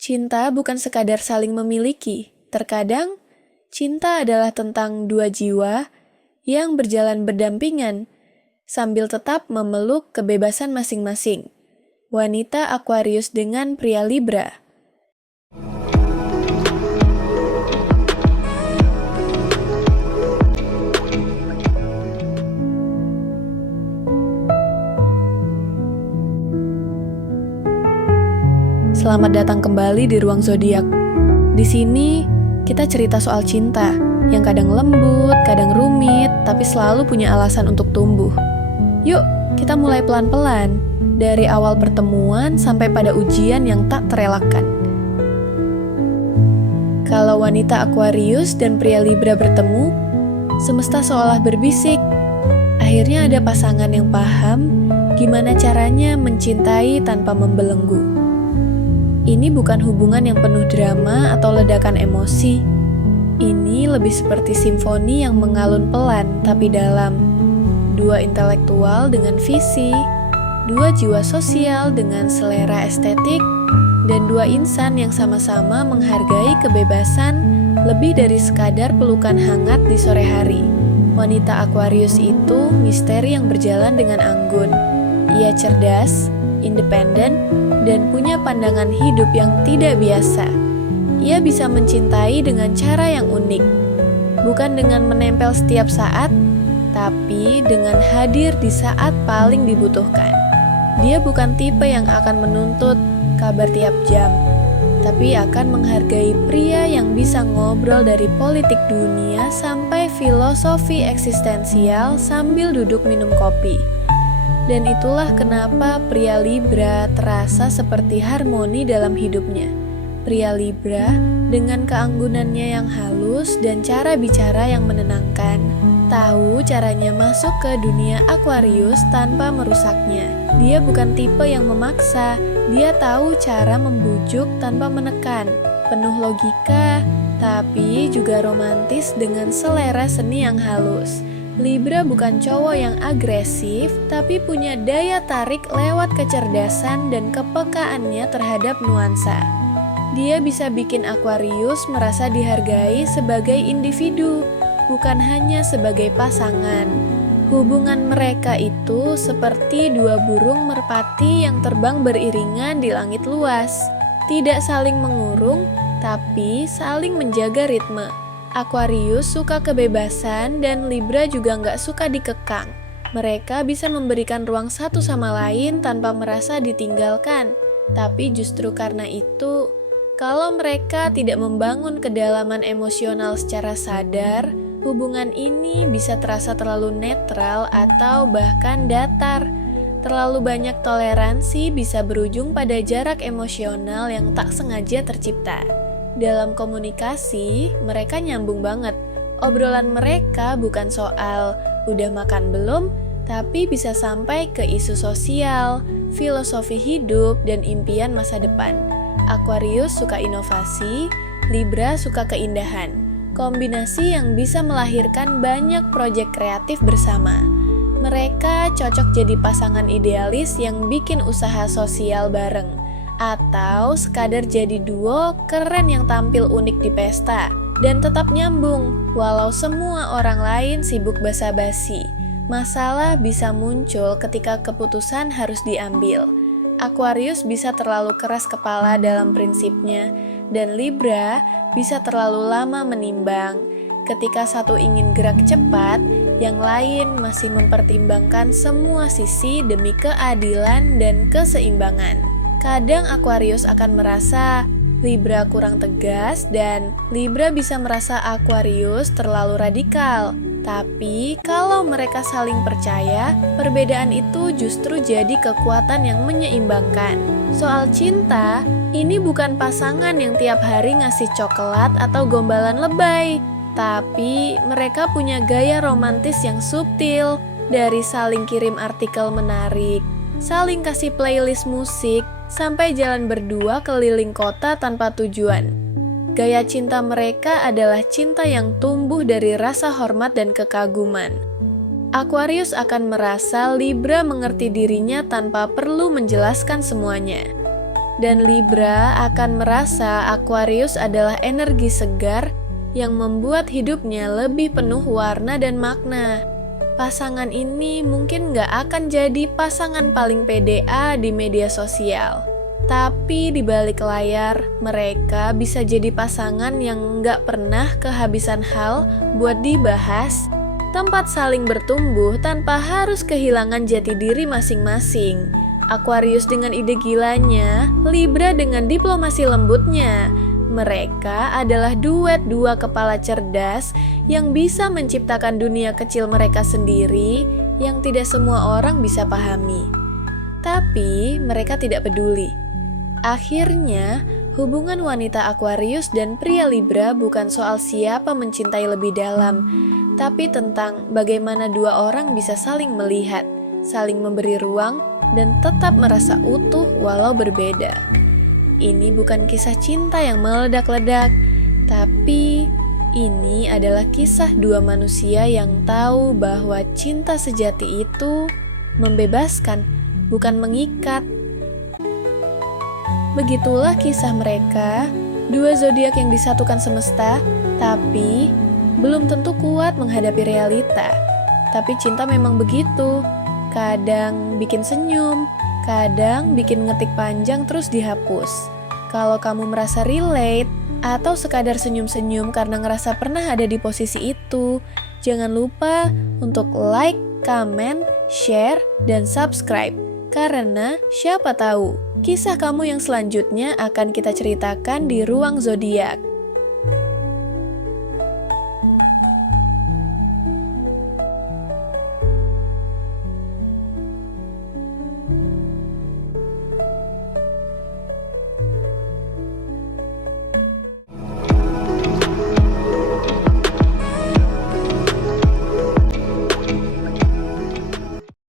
Cinta bukan sekadar saling memiliki. Terkadang, cinta adalah tentang dua jiwa yang berjalan berdampingan sambil tetap memeluk kebebasan masing-masing. Wanita Aquarius dengan pria Libra. Selamat datang kembali di Ruang Zodiak. Di sini kita cerita soal cinta yang kadang lembut, kadang rumit, tapi selalu punya alasan untuk tumbuh. Yuk, kita mulai pelan-pelan dari awal pertemuan sampai pada ujian yang tak terelakkan. Kalau wanita Aquarius dan pria Libra bertemu, semesta seolah berbisik. Akhirnya ada pasangan yang paham gimana caranya mencintai tanpa membelenggu. Ini bukan hubungan yang penuh drama atau ledakan emosi. Ini lebih seperti simfoni yang mengalun pelan tapi dalam. Dua intelektual dengan visi, dua jiwa sosial dengan selera estetik, dan dua insan yang sama-sama menghargai kebebasan lebih dari sekadar pelukan hangat di sore hari. Wanita Aquarius itu misteri yang berjalan dengan anggun. Ia cerdas, independen, dan punya pandangan hidup yang tidak biasa. Ia bisa mencintai dengan cara yang unik, bukan dengan menempel setiap saat, tapi dengan hadir di saat paling dibutuhkan. Dia bukan tipe yang akan menuntut kabar tiap jam, tapi akan menghargai pria yang bisa ngobrol dari politik dunia sampai filosofi eksistensial sambil duduk minum kopi. Dan itulah kenapa pria Libra terasa seperti harmoni dalam hidupnya. Pria Libra dengan keanggunannya yang halus dan cara bicara yang menenangkan, tahu caranya masuk ke dunia Aquarius tanpa merusaknya. Dia bukan tipe yang memaksa, dia tahu cara membujuk tanpa menekan. Penuh logika, tapi juga romantis dengan selera seni yang halus. Libra bukan cowok yang agresif, tapi punya daya tarik lewat kecerdasan dan kepekaannya terhadap nuansa. Dia bisa bikin Aquarius merasa dihargai sebagai individu, bukan hanya sebagai pasangan. Hubungan mereka itu seperti dua burung merpati yang terbang beriringan di langit luas. Tidak saling mengurung, tapi saling menjaga ritme. Aquarius suka kebebasan dan Libra juga nggak suka dikekang. Mereka bisa memberikan ruang satu sama lain tanpa merasa ditinggalkan. Tapi justru karena itu, kalau mereka tidak membangun kedalaman emosional secara sadar, hubungan ini bisa terasa terlalu netral atau bahkan datar. Terlalu banyak toleransi bisa berujung pada jarak emosional yang tak sengaja tercipta. Dalam komunikasi, mereka nyambung banget. Obrolan mereka bukan soal udah makan belum, tapi bisa sampai ke isu sosial, filosofi hidup, dan impian masa depan. Aquarius suka inovasi, Libra suka keindahan. Kombinasi yang bisa melahirkan banyak proyek kreatif bersama. Mereka cocok jadi pasangan idealis yang bikin usaha sosial bareng. Atau sekadar jadi duo keren yang tampil unik di pesta dan tetap nyambung walau semua orang lain sibuk basa-basi. Masalah bisa muncul ketika keputusan harus diambil. Aquarius bisa terlalu keras kepala dalam prinsipnya dan Libra bisa terlalu lama menimbang. Ketika satu ingin gerak cepat, yang lain masih mempertimbangkan semua sisi demi keadilan dan keseimbangan. Kadang Aquarius akan merasa Libra kurang tegas dan Libra bisa merasa Aquarius terlalu radikal. Tapi kalau mereka saling percaya, perbedaan itu justru jadi kekuatan yang menyeimbangkan. Soal cinta, ini bukan pasangan yang tiap hari ngasih coklat atau gombalan lebay. Tapi mereka punya gaya romantis yang subtil, dari saling kirim artikel menarik, saling kasih playlist musik, sampai jalan berdua keliling kota tanpa tujuan. Gaya cinta mereka adalah cinta yang tumbuh dari rasa hormat dan kekaguman. Aquarius akan merasa Libra mengerti dirinya tanpa perlu menjelaskan semuanya. dan Libra akan merasa Aquarius adalah energi segar yang membuat hidupnya lebih penuh warna dan makna. Pasangan ini mungkin gak akan jadi pasangan paling PDA di media sosial. Tapi di balik layar, mereka bisa jadi pasangan yang gak pernah kehabisan hal buat dibahas, tempat saling bertumbuh tanpa harus kehilangan jati diri masing-masing. Aquarius dengan ide gilanya, Libra dengan diplomasi lembutnya. Mereka adalah duet dua kepala cerdas yang bisa menciptakan dunia kecil mereka sendiri yang tidak semua orang bisa pahami. Tapi mereka tidak peduli. Akhirnya, hubungan wanita Aquarius dan pria Libra bukan soal siapa mencintai lebih dalam, tapi tentang bagaimana dua orang bisa saling melihat, saling memberi ruang, dan tetap merasa utuh walau berbeda. Ini bukan kisah cinta yang meledak-ledak, tapi ini adalah kisah dua manusia yang tahu bahwa cinta sejati itu membebaskan, bukan mengikat. Begitulah kisah mereka, dua zodiak yang disatukan semesta, tapi belum tentu kuat menghadapi realita. Tapi cinta memang begitu, kadang bikin senyum, kadang bikin ngetik panjang terus dihapus. Kalau kamu merasa relate atau sekadar senyum-senyum karena ngerasa pernah ada di posisi itu, jangan lupa untuk like, comment, share, dan subscribe. Karena siapa tahu kisah kamu yang selanjutnya akan kita ceritakan di Ruang Zodiak.